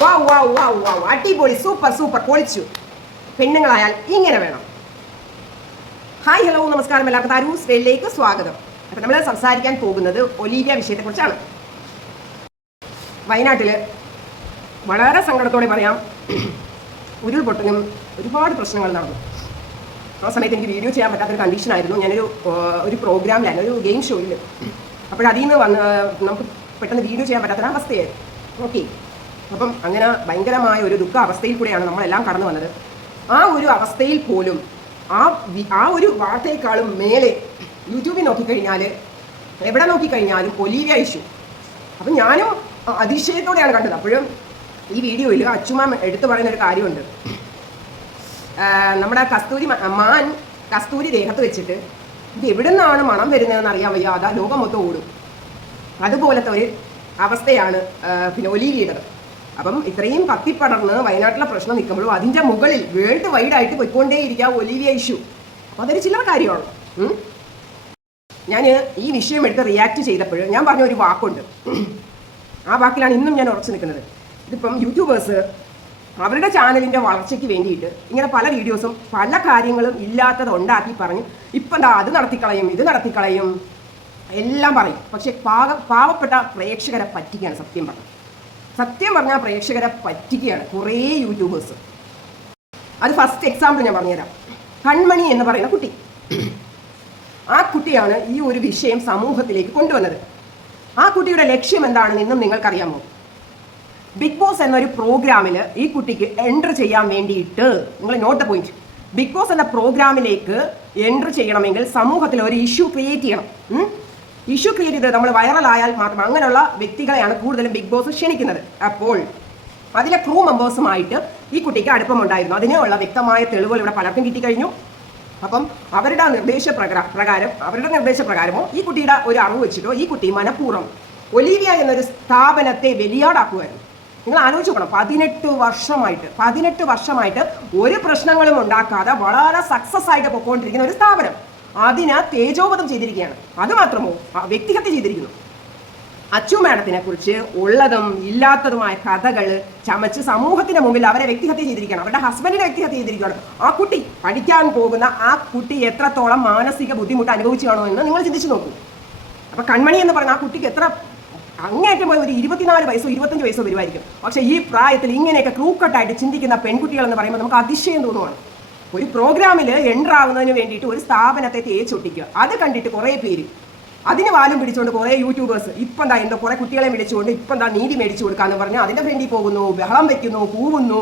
വാ വാ വാ വാ അടിപൊളി സൂപ്പർ സൂപ്പർ പൊളിച്ചു. പെണ്ണുങ്ങളായാൽ ഇങ്ങനെ വേണം. ഹായ് ഹലോ നമസ്കാരം, എല്ലാവർക്കും താരൂസ് വേളിലേക്ക് സ്വാഗതം. അപ്പം നമ്മൾ സംസാരിക്കാൻ പോകുന്നത് ഒലീവിയ വിഷയത്തെക്കുറിച്ചാണ്. വയനാട്ടിൽ വളരെ സങ്കടത്തോടെ പറയാം, ഉരുൾപൊട്ടലും ഒരുപാട് പ്രശ്നങ്ങൾ നടന്നു. ആ സമയത്ത് എനിക്ക് വീഡിയോ ചെയ്യാൻ പറ്റാത്തൊരു കണ്ടീഷനായിരുന്നു. ഞാനൊരു പ്രോഗ്രാമിലായിരുന്നു, ഒരു ഗെയിം ഷോയിൽ. അപ്പോഴതിൽ നിന്ന് നമുക്ക് പെട്ടെന്ന് വീഡിയോ ചെയ്യാൻ പറ്റാത്തൊരവസ്ഥയായിരുന്നു. ഓക്കെ, അപ്പം അങ്ങനെ ഭയങ്കരമായ ഒരു ദുഃഖ അവസ്ഥയിൽ കൂടെയാണ് നമ്മളെല്ലാം കടന്നു വന്നത്. ആ ഒരു അവസ്ഥയിൽ പോലും ആ ഒരു വാർത്തയെക്കാളും മേലെ യൂട്യൂബിൽ നോക്കിക്കഴിഞ്ഞാൽ, എവിടെ നോക്കിക്കഴിഞ്ഞാലും ഒലീവിയ ഇഷ്യൂ. അപ്പം ഞാനും അതിശയത്തോടെയാണ് കണ്ടത്. അപ്പോഴും ഈ വീഡിയോയിൽ അച്ചുമാൻ എടുത്തു പറയുന്ന ഒരു കാര്യമുണ്ട്. നമ്മുടെ കസ്തൂരി ദേഹത്ത് വെച്ചിട്ട് ഇത് എവിടെ നിന്നാണ് മണം വരുന്നതെന്ന് അറിയാൻ വയ്യ, അതാ ലോകം മൊത്തം ഓടും. അതുപോലത്തെ ഒരു അവസ്ഥയാണ് പിന്നെ ഒലീവിയുടേത്. അപ്പം ഇത്രയും കത്തിപ്പടർന്ന് വയനാട്ടിലെ പ്രശ്നം നിൽക്കുമ്പോഴും അതിൻ്റെ മുകളിൽ വേൾഡ് വൈഡായിട്ട് പോയിക്കൊണ്ടേയിരിക്കുക ഒലീവിയ ഇഷ്യൂ. അപ്പോൾ അതൊരു ചില്ലറ കാര്യമാണ്. ഞാൻ ഈ വിഷയം എടുത്ത് റിയാക്ട് ചെയ്തപ്പോൾ ഞാൻ പറഞ്ഞ ഒരു വാക്കുണ്ട്. ആ വാക്കിലാണ് ഇന്നും ഞാൻ ഉറച്ചു നിൽക്കുന്നത്. ഇതിപ്പം യൂട്യൂബേഴ്സ് അവരുടെ ചാനലിൻ്റെ വളർച്ചയ്ക്ക് വേണ്ടിയിട്ട് ഇങ്ങനെ പല വീഡിയോസും പല കാര്യങ്ങളും ഇല്ലാത്തത് ഉണ്ടാക്കി പറഞ്ഞ് ഇപ്പം എന്താ അത് നടത്തിക്കളയും ഇത് നടത്തിക്കളയും എല്ലാം പറയും. പക്ഷെ പാവപ്പെട്ട പ്രേക്ഷകരെ പറ്റിക്കുകയാണ്. സത്യം പറഞ്ഞാൽ പ്രേക്ഷകരെ പറ്റിക്കുകയാണ് കുറേ യൂട്യൂബേഴ്സ്. അത് ഫസ്റ്റ് എക്സാമ്പിൾ ഞാൻ പറഞ്ഞുതരാം. കൺമണി എന്ന് പറയുന്ന കുട്ടി, ആ കുട്ടിയാണ് ഈ ഒരു വിഷയം സമൂഹത്തിലേക്ക് കൊണ്ടുവന്നത്. ആ കുട്ടിയുടെ ലക്ഷ്യം എന്താണെന്ന് ഇന്നും നിങ്ങൾക്കറിയാമോ? ബിഗ് ബോസ് എന്നൊരു പ്രോഗ്രാമിൽ ഈ കുട്ടിക്ക് എൻട്രി ചെയ്യാൻ വേണ്ടിയിട്ട്, നിങ്ങൾ note the point, Bigg Boss എന്ന പ്രോഗ്രാമിലേക്ക് എൻട്രി ചെയ്യണമെങ്കിൽ സമൂഹത്തിൽ ഒരു ഇഷ്യൂ ക്രിയേറ്റ് ചെയ്യണം. ഇഷ്യൂ ക്രിയേറ്റ് ചെയ്ത് നമ്മൾ വൈറലായാൽ മാത്രം അങ്ങനെയുള്ള വ്യക്തികളെയാണ് കൂടുതലും ബിഗ് ബോസ് ക്ഷണിക്കുന്നത്. അപ്പോൾ അതിലെ ക്രൂ മെമ്പേഴ്സുമായിട്ട് ഈ കുട്ടിക്ക് അടുപ്പമുണ്ടായിരുന്നു. അതിനുള്ള വ്യക്തമായ തെളിവുകൾ ഇവിടെ പലർക്കും കിട്ടിക്കഴിഞ്ഞു. അപ്പം അവരുടെ നിർദ്ദേശപ്രകാരമോ ഈ കുട്ടിയുടെ ഒരു അറിവ് വെച്ചിട്ടോ ഈ കുട്ടി മനഃപൂർവ്വം ഒലീവിയ എന്നൊരു സ്ഥാപനത്തെ ബലിയാടാക്കുമായിരുന്നു. നിങ്ങൾ ആലോചിച്ച് നോക്കണം, 18 വർഷമായിട്ട് ഒരു പ്രശ്നങ്ങളും ഉണ്ടാക്കാതെ വളരെ സക്സസ് ആയിട്ട് പൊയ്ക്കൊണ്ടിരിക്കുന്ന ഒരു സ്ഥാപനം, അതിനെ തേജോവധം ചെയ്തിരിക്കുകയാണ്. അതുമാത്രമോ, വ്യക്തിഹത്യ ചെയ്തിരിക്കുന്നു. അച്ചു മാഡത്തിനെ കുറിച്ച് ഉള്ളതും ഇല്ലാത്തതുമായ കഥകൾ ചമച്ച് സമൂഹത്തിന്റെ മുമ്പിൽ അവരെ വ്യക്തിഹത്യ ചെയ്തിരിക്കുകയാണ്. അവരുടെ ഹസ്ബൻഡിനെ വ്യക്തിഹത്യ ചെയ്തിരിക്കുകയാണ്. ആ കുട്ടി പഠിക്കാൻ പോകുന്ന ആ കുട്ടി എത്രത്തോളം മാനസിക ബുദ്ധിമുട്ട് അനുഭവിച്ചു കാണോ എന്ന് നിങ്ങൾ ചിന്തിച്ചു നോക്കൂ. അപ്പൊ കൺമണി എന്ന് പറഞ്ഞാൽ ആ കുട്ടിക്ക് എത്ര അങ്ങേറ്റം പോയി ഒരു 24 വയസ്സോ 25 വയസ്സോ വരുമായിരിക്കും. പക്ഷേ ഈ പ്രായത്തിൽ ഇങ്ങനെയൊക്കെ ക്രൂക്കട്ടായിട്ട് ചിന്തിക്കുന്ന പെൺകുട്ടികൾ എന്ന് പറയുമ്പോൾ നമുക്ക് അതിശയം തോന്നുവാണ്. ഒരു പ്രോഗ്രാമിൽ എൻ്റർ ആവുന്നതിന് വേണ്ടിയിട്ട് ഒരു സ്ഥാപനത്തെ തേച്ചൊട്ടിക്കുക, അത് കണ്ടിട്ട് കുറേ പേര് അതിന് വാലും പിടിച്ചുകൊണ്ട് കുറേ യൂട്യൂബേഴ്സ് ഇപ്പം എന്താ എന്തോ കുറേ കുട്ടികളെ വിളിച്ചുകൊണ്ട് ഇപ്പം എന്താ നീതി മേടിച്ചു കൊടുക്കാമെന്ന് പറഞ്ഞാൽ അതിൻ്റെ ഫ്രണ്ടിൽ പോകുന്നു, ബഹളം വയ്ക്കുന്നു, കൂവുന്നു.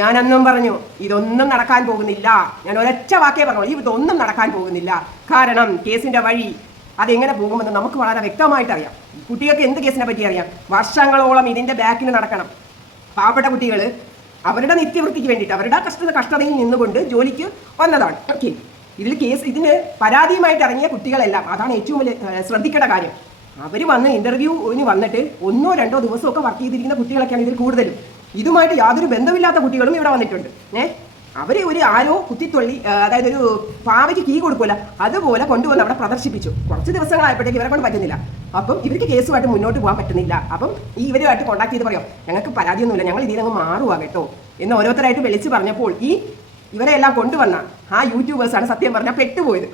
ഞാനന്നും പറഞ്ഞു ഇതൊന്നും നടക്കാൻ പോകുന്നില്ല. ഞാൻ ഒരൊറ്റ വാക്കേ പറഞ്ഞു, ഇതൊന്നും നടക്കാൻ പോകുന്നില്ല. കാരണം കേസിൻ്റെ വഴി അതെങ്ങനെ പോകുമെന്ന് നമുക്ക് വളരെ വ്യക്തമായിട്ട് അറിയാം. കുട്ടികൾക്ക് എന്ത് കേസിനെ പറ്റി അറിയാം? വർഷങ്ങളോളം ഇതിൻ്റെ ബാക്കിൽ നടക്കണം. പാവപ്പെട്ട കുട്ടികൾ അവരുടെ നിത്യവൃത്തിക്ക് വേണ്ടിയിട്ട് അവരുടെ കഷ്ടതയിൽ നിന്നുകൊണ്ട് ജോലിക്ക് വന്നതാണ്. ഓക്കെ, ഇതിന് പരാതിയുമായിട്ട് ഇറങ്ങിയ കുട്ടികളെല്ലാം, അതാണ് ഏറ്റവും വലിയ ശ്രദ്ധിക്കേണ്ട കാര്യം. അവർ വന്ന് ഇൻ്റർവ്യൂവിന് വന്നിട്ട് 1-2 ദിവസമൊക്കെ വർക്ക് ചെയ്തിരിക്കുന്ന കുട്ടികളൊക്കെയാണ് ഇതിൽ കൂടുതലും. ഇതുമായിട്ട് യാതൊരു ബന്ധമില്ലാത്ത കുട്ടികളും ഇവിടെ വന്നിട്ടുണ്ട്. അവർ ഒരു ആരോ കുത്തിത്തൊള്ളി, അതായത് ഒരു പാവയ്ക്ക് കീ കൊടുക്കില്ല അതുപോലെ കൊണ്ടുവന്ന് അവിടെ പ്രദർശിപ്പിച്ചു. കുറച്ച് ദിവസങ്ങളായപ്പോഴേക്ക് ഇവരെ കൊണ്ട് പറ്റുന്നില്ല. അപ്പം ഇവർക്ക് കേസുമായിട്ട് മുന്നോട്ട് പോകാൻ പറ്റുന്നില്ല. അപ്പം ഇവരുമായിട്ട് കോൺടാക്ട് ചെയ്ത് പറയും ഞങ്ങൾക്ക് പരാതിയൊന്നുമില്ല, ഞങ്ങൾ ഇതിനങ്ങ് മാറുക കേട്ടോ എന്ന് ഓരോരുത്തരായിട്ട് വിളിച്ച് പറഞ്ഞപ്പോൾ ഇവരെ എല്ലാം കൊണ്ടുവന്ന ആ യൂട്യൂബേഴ്സാണ് സത്യം പറഞ്ഞാൽ പെട്ടുപോയത്.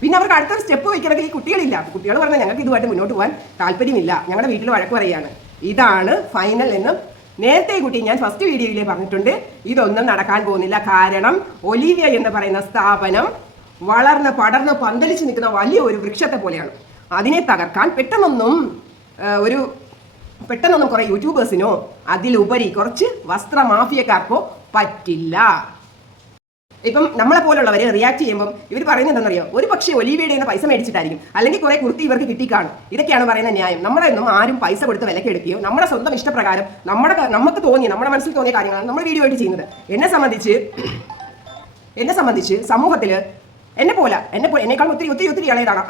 പിന്നെ അവർക്ക് അടുത്തൊരു സ്റ്റെപ്പ് വയ്ക്കണമെങ്കിൽ ഈ കുട്ടികളില്ല. കുട്ടികൾ പറഞ്ഞാൽ ഞങ്ങൾക്ക് ഇതുമായിട്ട് മുന്നോട്ട് പോകാൻ താല്പര്യമില്ല, ഞങ്ങളുടെ വീട്ടിൽ വഴക്ക് പറയുകയാണ്. ഇതാണ് ഫൈനൽ എന്ന് നേരത്തെ കുട്ടി ഞാൻ ഫസ്റ്റ് വീഡിയോയിലേ പറഞ്ഞിട്ടുണ്ട്. ഇതൊന്നും നടക്കാൻ പോകുന്നില്ല. കാരണം ഒലീവിയ എന്ന് പറയുന്ന സ്ഥാപനം വളർന്ന് പടർന്ന് പന്തലിച്ച് നിൽക്കുന്ന വലിയ ഒരു വൃക്ഷത്തെ പോലെയാണ്. അതിനെ തകർക്കാൻ പെട്ടെന്നൊന്നും കുറേ യൂട്യൂബേഴ്സിനോ അതിലുപരി കുറച്ച് വസ്ത്രമാഫിയക്കാർക്കോ പറ്റില്ല. ഇപ്പം നമ്മളെ പോലുള്ളവർ റിയാക്ട് ചെയ്യുമ്പം ഇവർ പറയുന്നത് എന്താണെന്നറിയോ? ഒരു പക്ഷേ ഒലീവിയയുടെ നിന്ന് പൈസ മേടിച്ചിട്ടായിരിക്കും, അല്ലെങ്കിൽ കുറേ കുർത്തി ഇവർക്ക് കിട്ടിക്കാണും. ഇതൊക്കെയാണ് പറയുന്ന ന്യായം. നമ്മുടെ ഒന്നും ആരും പൈസ കൊടുത്ത് വിലക്കെടുക്കുകയോ നമ്മുടെ സ്വന്തം ഇഷ്ടപ്രകാരം നമുക്ക് തോന്നിയ നമ്മുടെ മനസ്സിൽ തോന്നിയ കാര്യങ്ങളാണ് നമ്മൾ വീഡിയോ ആയിട്ട് ചെയ്യുന്നത്. എന്നെ സംബന്ധിച്ച് സമൂഹത്തിൽ എന്നെക്കാൾ ഒത്തിരി ഇളയതാണ്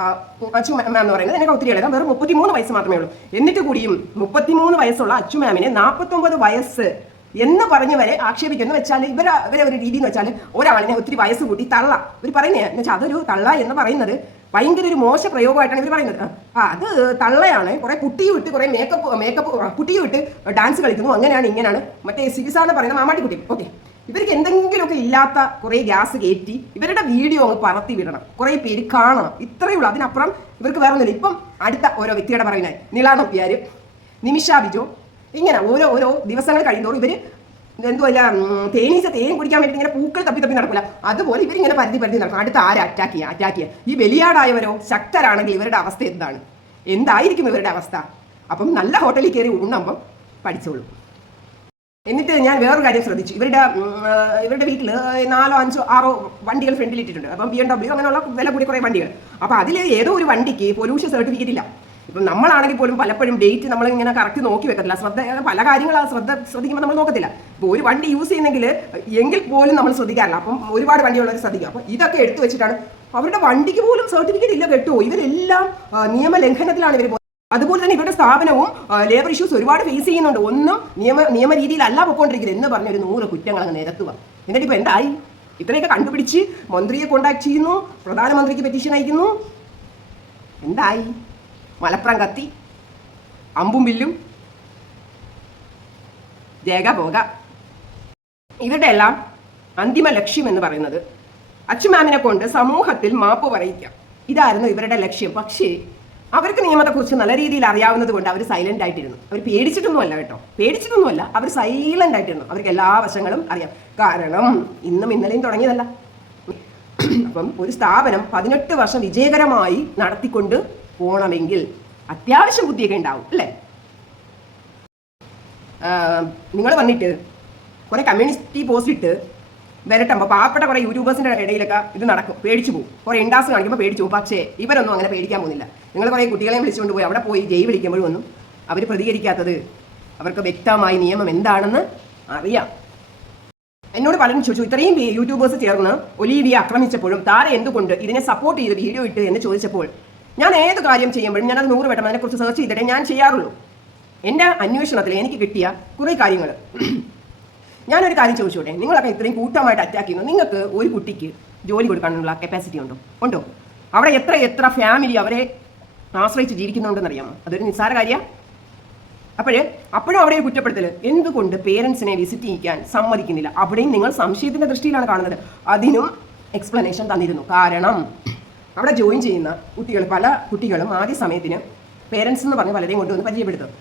അച്ചു മാം എന്ന് പറയുന്നത്. എന്നെക്കാൾ ഒത്തിരി ഇളയതാണ്. വെറും 33 വയസ്സ് മാത്രമേ ഉള്ളൂ. എന്നിട്ട് കൂടിയും 33 വയസ്സുള്ള അച്ചു മാമിനെ 49 വയസ്സ് എന്ന് പറഞ്ഞു വരെ ആക്ഷേപിക്കുന്നു. വെച്ചാൽ ഇവരെ ഒരു രീതി എന്ന് വെച്ചാൽ ഒരാളിനെ ഒത്തിരി വയസ്സ് കൂട്ടി തള്ള ഇവർ പറയുന്നത് എന്ന് വെച്ചാൽ അതൊരു തള്ള എന്ന് പറയുന്നത് ഭയങ്കര ഒരു മോശ പ്രയോഗമായിട്ടാണ് ഇവർ പറയുന്നത്. അത് തള്ളയാണ്, കുറെ പുട്ടിയും ഇട്ട് കുറെ മേക്കപ്പ് പുട്ടിയും ഇട്ട് ഡാൻസ് കളിക്കുന്നു, അങ്ങനെയാണ് ഇങ്ങനെയാണ്. മറ്റേ സിരിസാന്ന് പറയുന്ന മാമാട്ടിക്കുട്ടി. ഓക്കെ, ഇവർക്ക് എന്തെങ്കിലുമൊക്കെ ഇല്ലാത്ത കുറേ ഗ്യാസ് കയറ്റി ഇവരുടെ വീഡിയോ അങ്ങ് പറത്തി വിടണം, കുറേ പേര് കാണണം, ഇത്രയേ ഉള്ളൂ. അതിനപ്പുറം ഇവർക്ക് വേറെ ഒന്നുമില്ല. ഇപ്പം അടുത്ത ഓരോ വ്യക്തിയുടെ പറയുന്നത് നിള നമ്പ്യാർ, നിമിഷ ബിജോ, ഇങ്ങനെ ഓരോ ദിവസങ്ങൾ കഴിയുന്നതോറും ഇവർ എന്തുമല്ല തേൻ കുടിക്കാൻ വേണ്ടി ഇങ്ങനെ പൂക്കൾ തപ്പി നടക്കില്ല. അതുപോലെ ഇവരിങ്ങനെ പരിധി നടക്കും. അടുത്ത ആരെ അറ്റാക്ക് ചെയ്യുക. ഈ ബലിയാടായവരോ ശക്തരാണെങ്കിൽ ഇവരുടെ അവസ്ഥ എന്തായിരിക്കും ഇവരുടെ അവസ്ഥ? അപ്പം നല്ല ഹോട്ടലിൽ കയറി ഉണ്ണുമ്പം പഠിച്ചോളൂ. എന്നിട്ട് ഞാൻ വേറൊരു കാര്യം ശ്രദ്ധിച്ചു. ഇവരുടെ വീട്ടിൽ 4, 5, 6 വണ്ടികൾ ഫ്രണ്ടിൽ ഇട്ടിട്ടുണ്ട്. അപ്പം BMW അങ്ങനെയുള്ള വില കൂടി കുറേ വണ്ടികൾ. അപ്പോൾ അതിൽ ഏതോ ഒരു വണ്ടിക്ക് പൊല്യൂഷൻ സർട്ടിഫിക്കറ്റ് ഇല്ല. ഇപ്പം നമ്മളാണെങ്കിൽ പോലും പലപ്പോഴും ഡേറ്റ് നമ്മൾ ഇങ്ങനെ കറക്റ്റ് നോക്കി വെക്കത്തില്ല. പല കാര്യങ്ങളും ശ്രദ്ധിക്കുമ്പോൾ നമ്മൾ നോക്കത്തില്ല. ഇപ്പോൾ ഒരു വണ്ടി യൂസ് ചെയ്യുന്നെങ്കിൽ എങ്കിൽ പോലും നമ്മൾ ശ്രദ്ധിക്കാറില്ല. അപ്പം ഒരുപാട് വണ്ടിയുള്ളവർ ശ്രദ്ധിക്കും. അപ്പം ഇതൊക്കെ എടുത്തു വെച്ചിട്ടാണ് അവരുടെ വണ്ടിക്ക് പോലും സർട്ടിഫിക്കറ്റ് ഇല്ല കേട്ടോ. ഇവരെല്ലാം നിയമലംഘനത്തിലാണ് ഇവർ. അതുപോലെ തന്നെ ഇവരുടെ സ്ഥാപനവും ലേബർ ഇഷ്യൂസ് ഒരുപാട് ഫേസ് ചെയ്യുന്നുണ്ട്. ഒന്നും നിയമ രീതിയിലല്ല പൊയ്ക്കൊണ്ടിരിക്കുന്നത് എന്ന് പറഞ്ഞൊരു 100 കുറ്റങ്ങൾ അങ്ങ് നിരത്തുക. എന്നിട്ട് ഇപ്പം എന്തായി? ഇത്രയൊക്കെ കണ്ടുപിടിച്ച് മന്ത്രിയെ കോണ്ടാക്ട് ചെയ്യുന്നു, പ്രധാനമന്ത്രിക്ക് പെറ്റീഷൻ അയക്കുന്നു. എന്തായി? മലപ്പുറം കത്തി, അമ്പും വില്ലും, ജേഗ പോക. ഇവരുടെ എല്ലാം അന്തിമ ലക്ഷ്യം എന്ന് പറയുന്നത് അച്ചുമാമിനെ കൊണ്ട് സമൂഹത്തിൽ മാപ്പ് പറയിക്കാം. ഇതായിരുന്നു ഇവരുടെ ലക്ഷ്യം. പക്ഷേ അവർക്ക് നിയമത്തെക്കുറിച്ച് നല്ല രീതിയിൽ അറിയാവുന്നത് കൊണ്ട് അവർ സൈലന്റ് ആയിട്ടിരുന്നു. അവർ പേടിച്ചിട്ടൊന്നുമല്ല, അവർ സൈലന്റ് ആയിട്ടിരുന്നു. അവർക്ക് എല്ലാ വശങ്ങളും അറിയാം. കാരണം ഇന്നും ഇന്നലെയും തുടങ്ങിയതല്ല. അപ്പം ഒരു സ്ഥാപനം 18 വർഷം വിജയകരമായി നടത്തിക്കൊണ്ട് പോകണമെങ്കിൽ അത്യാവശ്യം ബുദ്ധിയൊക്കെ ഉണ്ടാവും അല്ലേ? നിങ്ങൾ വന്നിട്ട് കുറെ കമ്മ്യൂണിറ്റി പോസ്റ്റ് ഇട്ട് വരട്ടുമ്പോൾ പാവപ്പെട്ട കുറെ യൂട്യൂബേഴ്സിന്റെ ഇടയിലൊക്കെ ഇത് നടക്കും, പേടിച്ചു പോകും. കുറെ ഇൻഡാസ് കാണിക്കുമ്പോൾ പേടിച്ചു പോകും. പക്ഷേ ഇവരൊന്നും അങ്ങനെ പേടിക്കാൻ പോകുന്നില്ല. നിങ്ങൾ കുറെ കുട്ടികളെയും വിളിച്ചുകൊണ്ട് പോയി അവിടെ പോയി ജയ് വിളിക്കുമ്പോഴും ഒന്നും അവർ പ്രതികരിക്കാത്തത് അവർക്ക് വ്യക്തമായി നിയമം എന്താണെന്ന് അറിയാം. എന്നോട് പലരും ചോദിച്ചു, ഇത്രയും യൂട്യൂബേഴ്സ് ചേർന്ന് ഒലീവിയെ ആക്രമിച്ചപ്പോഴും താര എന്തുകൊണ്ട് ഇതിനെ സപ്പോർട്ട് ചെയ്ത് വീഡിയോ ഇട്ട് എന്ന് ചോദിച്ചപ്പോൾ ഞാൻ ഏത് കാര്യം ചെയ്യുമ്പോഴും ഞാനത് 100 വട്ടം അതിനെക്കുറിച്ച് സെർച്ച് ചെയ്തിട്ടേ ഞാൻ ചെയ്യാറുള്ളൂ. എൻ്റെ അന്വേഷണത്തിൽ എനിക്ക് കിട്ടിയ കുറേ കാര്യങ്ങൾ ഞാനൊരു കാര്യം ചോദിച്ചോട്ടെ. നിങ്ങളൊക്കെ ഇത്രയും കൂട്ടമായിട്ട് അറ്റാക്ക് ചെയ്യുന്നു. നിങ്ങൾക്ക് ഒരു കുട്ടിക്ക് ജോലി കൊടുക്കാനുള്ള കപ്പാസിറ്റി ഉണ്ടോ? അവിടെ എത്ര ഫാമിലി അവരെ ആശ്രയിച്ച് ജീവിക്കുന്നുണ്ടെന്നറിയാമോ? അതൊരു നിസ്സാര കാര്യമാണ്. അപ്പോഴും അവിടെ കുറ്റപ്പെടുത്തൽ. എന്തുകൊണ്ട് പേരൻസിനെ വിസിറ്റ് ചെയ്യിക്കാൻ സമ്മതിക്കുന്നില്ല? അവിടെയും നിങ്ങൾ സംശയത്തിൻ്റെ ദൃഷ്ടിയിലാണ് കാണുന്നത്. അതിനും എക്സ്പ്ലനേഷൻ തന്നിരുന്നു. കാരണം അവിടെ ജോയിൻ ചെയ്യുന്ന പല കുട്ടികളും ആദ്യ സമയത്തിന് പേരൻസ് എന്ന് പറഞ്ഞ് പലരെയും കൊണ്ടുവന്ന് പരിചയപ്പെടുത്തും.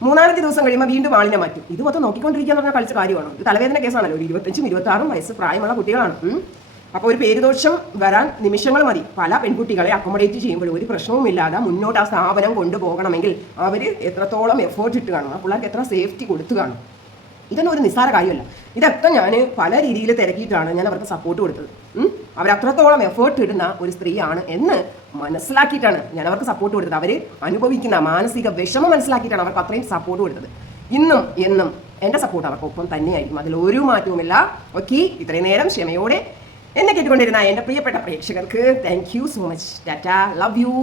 3-ാമത്തെ ദിവസം കഴിയുമ്പോൾ വീണ്ടും ആളിനെ മാറ്റും. ഇത് മൊത്തം നോക്കിക്കൊണ്ടിരിക്കുക എന്ന് പറഞ്ഞാൽ കളിച്ച കാര്യമാണ്. ഇത് തലവേദന കേസാണല്ലോ. 25, 26 വയസ്സ് പ്രായമുള്ള കുട്ടികളാണ്. അപ്പോൾ ഒരു പേരുദോഷം വരാൻ നിമിഷങ്ങൾ മതി. പല പെൺകുട്ടികളെ അക്കോമഡേറ്റ് ചെയ്യുമ്പോൾ ഒരു പ്രശ്നവുമില്ലാതെ മുന്നോട്ട് ആ സ്ഥാപനം കൊണ്ടുപോകണമെങ്കിൽ അവർ എത്രത്തോളം എഫേർട്ട് ഇട്ട് കാണും, ആ പിള്ളേർക്ക് എത്ര സേഫ്റ്റി കൊടുത്തു കാണും. ഇതൊന്നും ഒരു നിസ്സാര കാര്യമല്ല. ഇതൊക്കെ ഞാൻ പല രീതിയിൽ തിരക്കിയിട്ടാണ് ഞാൻ അവർക്ക് സപ്പോർട്ട് കൊടുത്തത്. അവരത്രത്തോളം എഫേർട്ട് ഇടുന്ന ഒരു സ്ത്രീയാണ് എന്ന് മനസ്സിലാക്കിയിട്ടാണ് ഞാൻ അവർക്ക് സപ്പോർട്ട് കൊടുത്തത്. അവർ അനുഭവിക്കുന്ന മാനസിക വിഷമം മനസ്സിലാക്കിയിട്ടാണ് അവർക്ക് അത്രയും സപ്പോർട്ട് കൊടുത്തത്. ഇന്നും എന്നും എൻ്റെ സപ്പോർട്ട് അവർക്കൊപ്പം തന്നെയായിരിക്കും. അതിലൊരു മാറ്റവുമില്ല. ഓക്കെ, ഇത്രയും നേരം ക്ഷമയോടെ എന്നെ കേട്ടുകൊണ്ടിരുന്ന എൻ്റെ പ്രിയപ്പെട്ട പ്രേക്ഷകർക്ക് thank you so much. Tata, love you.